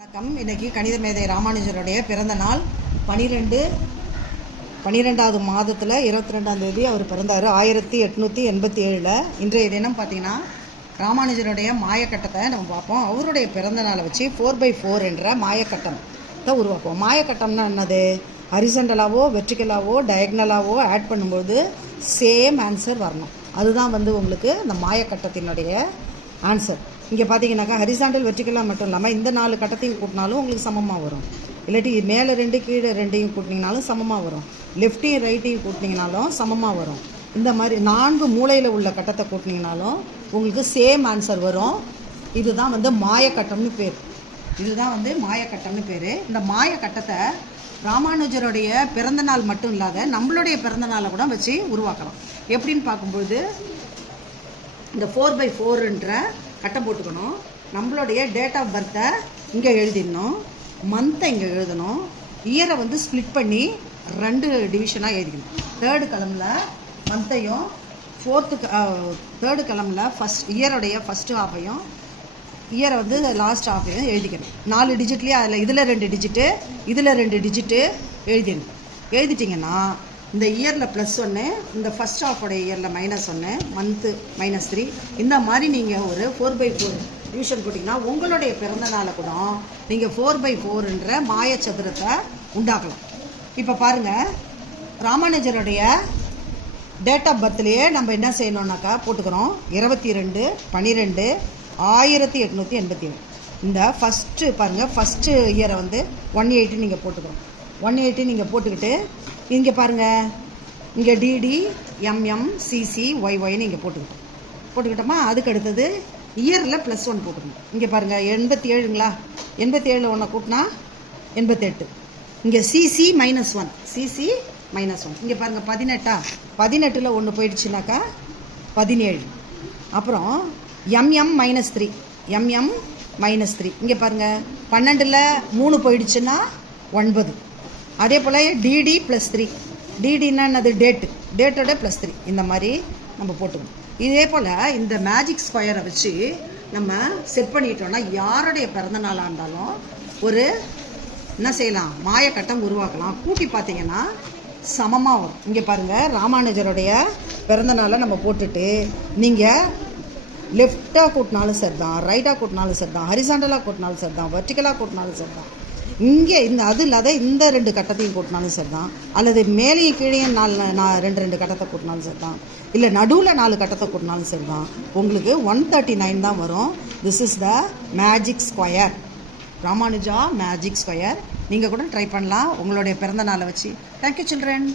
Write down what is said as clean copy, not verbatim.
வணக்கம். இன்னைக்கு கணித மேதை ராமானுஜருடைய பிறந்த நாள் 12வது மாதத்தில் 22ஆம் தேதி அவர் பிறந்தார் 1887. இன்றைய தினம் பார்த்தீங்கன்னா ராமானுஜருடைய மாயக்கட்டத்தை நம்ம பார்ப்போம். அவருடைய பிறந்த நாளை வச்சு 4x4 என்ற மாயக்கட்டத்தை உருவாக்குவோம். மாயக்கட்டம்னா என்னது? ஹரிசண்டலாவோ வெர்டிகலாவோ டயக்னலாவோ ஆட் பண்ணும்போது சேம் ஆன்சர் வரணும். அதுதான் உங்களுக்கு இந்த மாயக்கட்டத்தினுடைய ஆன்சர். இங்கே பார்த்தீங்கன்னாக்கா ஹரிசாண்டல் வெர்டிகலாக மட்டும் இல்லாமல் இந்த 4 கட்டத்தையும் கூட்டினாலும் உங்களுக்கு சமமாக வரும். இல்லாட்டி மேலே 2 கீழே 2ஐயும் கூட்டினீங்கனாலும் சமமாக வரும். லெஃப்ட்டையும் ரைட்டையும் கூட்டினீங்கனாலும் சமமாக வரும். இந்த மாதிரி 4 மூலையில் உள்ள கட்டத்தை கூட்டினீங்கனாலும் உங்களுக்கு சேம் ஆன்சர் வரும். இதுதான் மாயக்கட்டம்னு பேர். இதுதான் மாயக்கட்டம்னு பேர். இந்த மாயக்கட்டத்தை ராமானுஜருடைய பிறந்தநாள் மட்டும் இல்லாத நம்மளுடைய பிறந்தநாளை கூட வச்சு உருவாக்கலாம். எப்படின்னு பார்க்கும்போது இந்த 4x4ன்ற கட்டம் போட்டுக்கணும். நம்மளுடைய டேட் ஆஃப் பர்த்தை இங்கே எழுதிடணும், மந்த்தை இங்கே எழுதணும், இயரை ஸ்ப்ளிட் பண்ணி 2 டிவிஷனாக எழுதிக்கணும். 3rd காலமில் மந்த்தையும் 3rd காலமில் இயருடைய ஃபஸ்ட்டு ஹாஃபையும் இயரை லாஸ்ட் ஹாஃபையும் எழுதிக்கணும். 4 டிஜிட்லேயே அதில் இதில் 2 டிஜிட்டு இதில் 2 டிஜிட்டு எழுதிடணும். எழுதிட்டிங்கன்னா இந்த இயரில் +1, இந்த ஃபஸ்ட் ஹாஃபோடைய இயரில் -1, மந்த்து -3, இந்த மாதிரி நீங்கள் ஒரு 4x4 டிவிஷன் போட்டிங்கன்னா உங்களுடைய பிறந்த நாளை கூட நீங்கள் 4x4ன்ற மாயச்சதுரத்தை உண்டாக்கலாம். இப்போ பாருங்கள், ராமானுஜருடைய டேட் ஆஃப் பர்த்லேயே நம்ம என்ன செய்யணுன்னாக்கா போட்டுக்கிறோம் 22/12/1887. இந்த ஃபஸ்ட்டு பாருங்கள், ஃபஸ்ட்டு இயரை 180 நீங்கள் போட்டுக்கிறோம். 180 நீங்கள் போட்டுக்கிட்டு இங்கே பாருங்கள், இங்கே டிடி MM CC YYன்னு இங்கே போட்டுக்கிட்டோமா. அதுக்கு அடுத்தது இயரில் +1 போட்டுக்கணும். இங்கே பாருங்கள் 87ங்களா, 87 ஒன்றை கூட்டினா 88. இங்கே CC -1 இங்கே பாருங்கள் 18ல் 1 போயிடுச்சுனாக்கா 17. அப்புறம் MM -3 இங்கே பாருங்கள் 12ல் 3 போயிடுச்சுன்னா 9. அதே போல் டிடி +3, டிடின்னா என்னது? டேட்டோட +3. இந்த மாதிரி நம்ம போட்டுக்கணும். இதே போல் இந்த மேஜிக் ஸ்கொயரை வச்சு நம்ம செட் பண்ணிட்டோம்னா யாருடைய பிறந்த நாளாக இருந்தாலும் ஒரு என்ன செய்யலாம், மாயக்கட்டம் உருவாக்கலாம். கூட்டி பார்த்தீங்கன்னா சமமாக வரும். இங்கே பாருங்கள், ராமானுஜருடைய பிறந்த நாளை நம்ம போட்டுட்டு நீங்கள் லெஃப்டாக கூட்டினாலும் சரி தான், ரைட்டாக கூட்டினாலும் சரி தான், ஹரிசாண்டலாக கூட்டினாலும் சரி தான், வெர்டிகலாக கூட்டினாலும் சரி தான், இங்கே அது இல்லாத இந்த 2 கட்டத்தையும் கூட்டினாலும் சரி தான், அல்லது மேலேயும் கீழேயும் 2 கட்டத்தை கூட்டினாலும் சரி தான், இல்லை நடுவில் 4 கட்டத்தை கூட்டினாலும் சரி தான், உங்களுக்கு 139 தான் வரும். This is the magic square, Ramanuja magic square. நீங்கள் கூட ட்ரை பண்ணலாம் உங்களுடைய பிறந்த நாளை வச்சு. Thank you children.